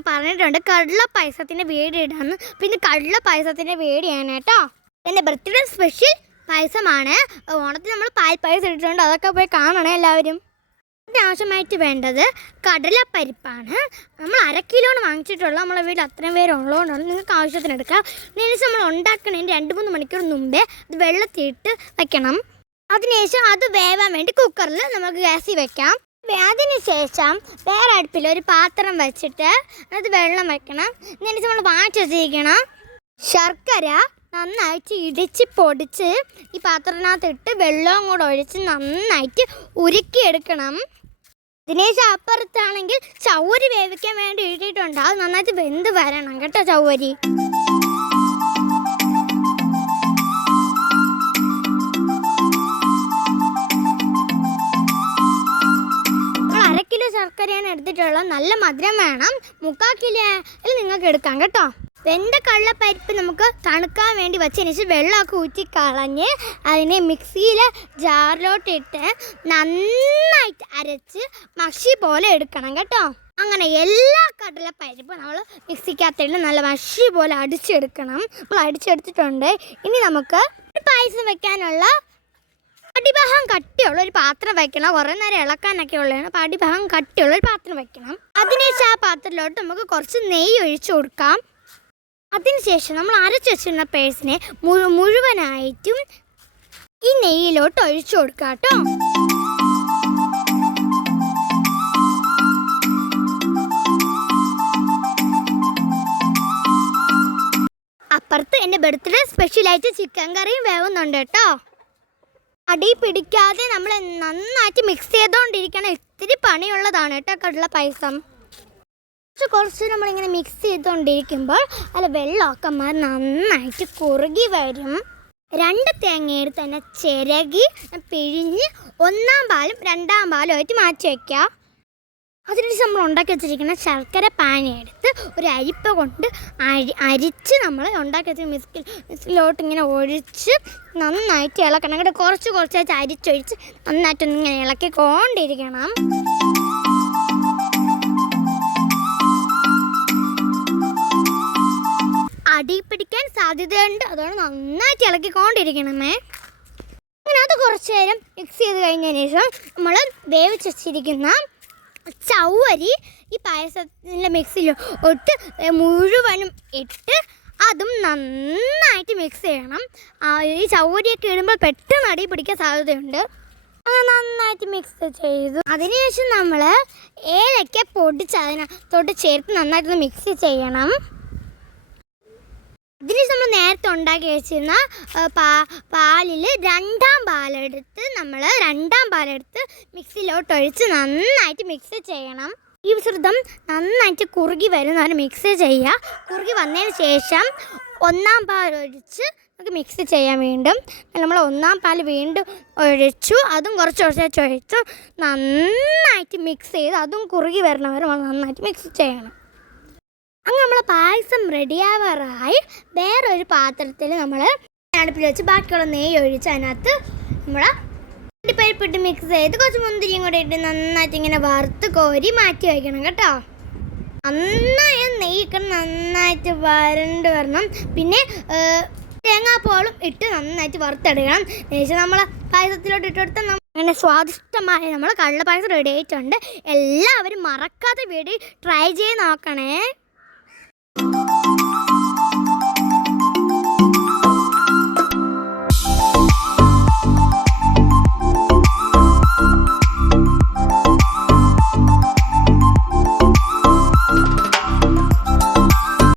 ഞാൻ പറഞ്ഞിട്ടുണ്ട് കടല പായസത്തിന്റെ വേടി ഇടാന്ന്. പിന്നെ കടല പായസത്തിന്റെ വീഡിയോ ആണ് കേട്ടോ. എന്റെ ബർത്ത്ഡേ സ്പെഷ്യൽ പായസമാണ്. ഓണത്തിന് നമ്മൾ പാൽ പായസം ഇട്ടിട്ടുണ്ട് അതൊക്കെ പോയി കാണണേ എല്ലാവരും. ഇതിന് ആവശ്യമായിട്ട് വേണ്ടത് കടലപ്പരിപ്പാണ് നമ്മൾ അര കിലോണ് വാങ്ങിച്ചിട്ടുള്ള നമ്മളെ വീട്ടിൽ അത്രയും പേര് ഉള്ളതുകൊണ്ടാണ് നിങ്ങൾക്ക് ആവശ്യത്തിന് എടുക്കാം. നേരിച്ച് നമ്മൾ ഉണ്ടാക്കണതിന് രണ്ട് മൂന്ന് മണിക്കൂർ മുമ്പേ അത് വെള്ളത്തിയിട്ട് വെക്കണം. അതിനുശേഷം അത് വേവാൻ വേണ്ടി കുക്കറിൽ നമുക്ക് ഗ്യാസിൽ വെക്കാം. അതിനുശേഷം വേറെ അടുപ്പിൽ ഒരു പാത്രം വെച്ചിട്ട് അത് വെള്ളം വെക്കണം. എന്നിട്ട് നമ്മൾ വാച്ച് ചെയ്യണം. ശർക്കര നന്നായിട്ട് ഇടിച്ച് പൊടിച്ച് ഈ പാത്രത്തിനകത്തിട്ട് വെള്ളവും കൂടെ ഒഴിച്ച് നന്നായിട്ട് ഉരുക്കിയെടുക്കണം. ഇതിനേശം അപ്പുറത്താണെങ്കിൽ ചൗരി വേവിക്കാൻ വേണ്ടി ഇട്ടിട്ടുണ്ട് അത് നന്നായിട്ട് വെന്ത് വരണം കേട്ടോ ചൗവരി ശർക്കരയാണ് എടുത്തിട്ടുള്ളത് നല്ല മധുരം വേണം. മുക്കാൽ കിലോയിൽ നിങ്ങൾക്ക് എടുക്കാം കേട്ടോ. വെന്ത കള്ളപ്പരിപ്പ് നമുക്ക് തണുക്കാൻ വേണ്ടി വെച്ചതിന് വെള്ളമൊക്കെ ഊറ്റി കളഞ്ഞ് അതിനെ മിക്സിയിലെ ജാറിലോട്ടിട്ട് നന്നായിട്ട് അരച്ച് മഷി പോലെ എടുക്കണം കേട്ടോ. അങ്ങനെ എല്ലാ കടലപ്പരിപ്പും നമ്മൾ മിക്സിക്കകത്തിട്ട് നല്ല മഷി പോലെ അടിച്ചെടുക്കണം. നമ്മൾ അടിച്ചെടുത്തിട്ടുണ്ട്. ഇനി നമുക്ക് പായസം വെക്കാനുള്ള അടിഭാഗം കട്ടിയുള്ള ഒരു പാത്രം വെക്കണം. കുറേ നേരം ഇളക്കാനൊക്കെ ഉള്ളതാണ്. അപ്പോൾ അടിഭാഗം കട്ടിയുള്ള ഒരു പാത്രം വെക്കണം. അതിനുശേഷം ആ പാത്രത്തിലോട്ട് നമുക്ക് കുറച്ച് നെയ്യ് ഒഴിച്ചു കൊടുക്കാം. അതിനുശേഷം നമ്മൾ അരച്ച് വെച്ചിരുന്ന പേഴ്സിനെ മുഴുവനായിട്ടും ഈ നെയ്യിലോട്ട് ഒഴിച്ചു കൊടുക്കാം കേട്ടോ. അപ്പുറത്ത് എന്റെ ബർത്ത്ഡേ സ്പെഷ്യലായിട്ട് ചിക്കൻ കറിയും വേവുന്നുണ്ട് കേട്ടോ. അടി പിടിക്കാതെ നമ്മൾ നന്നായിട്ട് മിക്സ് ചെയ്തുകൊണ്ടിരിക്കണം ഇത്തിരി പണിയുള്ളതാണ് കേട്ടോ കടല പായസം. കുറച്ച് കുറച്ച് നമ്മളിങ്ങനെ മിക്സ് ചെയ്തുകൊണ്ടിരിക്കുമ്പോൾ അല്ല വെള്ളമൊക്കെ മാറി നന്നായിട്ട് കുറുകി വരും. രണ്ട് തേങ്ങയിൽ തന്നെ ചിരകി പിഴിഞ്ഞ് ഒന്നാം പാലും രണ്ടാം പാലും ആയിട്ട് മാറ്റി വയ്ക്കുക അതിനുശേഷം നമ്മൾ ഉണ്ടാക്കി വെച്ചിരിക്കുന്ന ശർക്കര പാനി എടുത്ത് ഒരു അരിപ്പ കൊണ്ട് അരി അരിച്ച് നമ്മൾ ഉണ്ടാക്കി വെച്ച മിസ്കിൽ മിസ്കിലോട്ട് ഇങ്ങനെ ഒഴിച്ച് നന്നായിട്ട് ഇളക്കണം. കേട്ടോ കുറച്ച് കുറച്ചായിട്ട് അരിച്ചൊഴിച്ച് നന്നായിട്ടൊന്ന് ഇങ്ങനെ ഇളക്കിക്കൊണ്ടിരിക്കണം. അടി പിടിക്കാൻ സാധ്യതയുണ്ട്. അതുകൊണ്ട് നന്നായിട്ട് ഇളക്കിക്കൊണ്ടിരിക്കണമേ. അങ്ങനെ അത് കുറച്ച് നേരം മിക്സ് ചെയ്ത് കഴിഞ്ഞതിന് ശേഷം നമ്മൾ വേവിച്ച് വെച്ചിരിക്കുന്ന ചൗവരി ഈ പായസത്തിന്റെ മിക്സിൽ ഒട്ട് മുഴുവനും ഇട്ട് അതും നന്നായിട്ട് മിക്സ് ചെയ്യണം. ഈ ചവരിയൊക്കെ ഇടുമ്പോൾ പെട്ടെന്ന് അടി പിടിക്കാൻ സാധ്യതയുണ്ട്. അങ്ങനെ നന്നായിട്ട് മിക്സ് ചെയ്തു. അതിനുശേഷം നമ്മൾ ഏലക്ക പൊടിച്ച് അതിനകത്തോട്ട് ചേർത്ത് നന്നായിട്ടൊന്ന് മിക്സ് ചെയ്യണം. അതിനുശേഷം നമ്മൾ നേരത്തെ ഉണ്ടാക്കി വെച്ചിരുന്ന പാ പാലിൽ രണ്ടാം പാലെടുത്ത് നമ്മൾ രണ്ടാം പാലെടുത്ത് മിക്സിയിലോട്ട് ഒഴിച്ച് നന്നായിട്ട് മിക്സ് ചെയ്യണം. ഈ മിശ്രിതം നന്നായിട്ട് കുറുകി വരുന്നവരെ മിക്സ് ചെയ്യുക. കുറുകി വന്നതിന് ശേഷം ഒന്നാം പാൽ ഒഴിച്ച് നമുക്ക് മിക്സ് ചെയ്യാൻ വീണ്ടും. നമ്മൾ ഒന്നാം പാൽ വീണ്ടും ഒഴിച്ചു. അതും കുറച്ച് കുറച്ച് ഒഴിച്ചു നന്നായിട്ട് മിക്സ് ചെയ്ത് അതും കുറുകി നമ്മൾ നന്നായിട്ട് മിക്സ് ചെയ്യണം. അങ്ങനെ നമ്മൾ പായസം റെഡിയാവാറായി വേറൊരു പാത്രത്തിൽ നമ്മൾ അടുപ്പിൽ വെച്ച് ബാക്കിയുള്ള നെയ്യ് ഒഴിച്ച് അതിനകത്ത് നമ്മൾ പരിപ്പിട്ട് മിക്സ് ചെയ്ത് കുറച്ച് മുന്തിരിയും കൂടെ ഇട്ട് നന്നായിട്ട് ഇങ്ങനെ വറുത്ത് കോരി മാറ്റി വയ്ക്കണം കേട്ടോ. നന്നായി നെയ്യൊക്കെ നന്നായിട്ട് വരണ്ട് വരണം. പിന്നെ തേങ്ങാപ്പോളും ഇട്ട് നന്നായിട്ട് വറുത്തെടുക്കണം. ശേഷം നമ്മൾ പായസത്തിലോട്ട് ഇട്ട് കൊടുത്താൽ അങ്ങനെ സ്വാദിഷ്ടമായ നമ്മൾ കള്ളപ്പായസം പായസം റെഡി ആയിട്ടുണ്ട്. എല്ലാവരും മറക്കാതെ വീട് ട്രൈ ചെയ്ത് നോക്കണേ.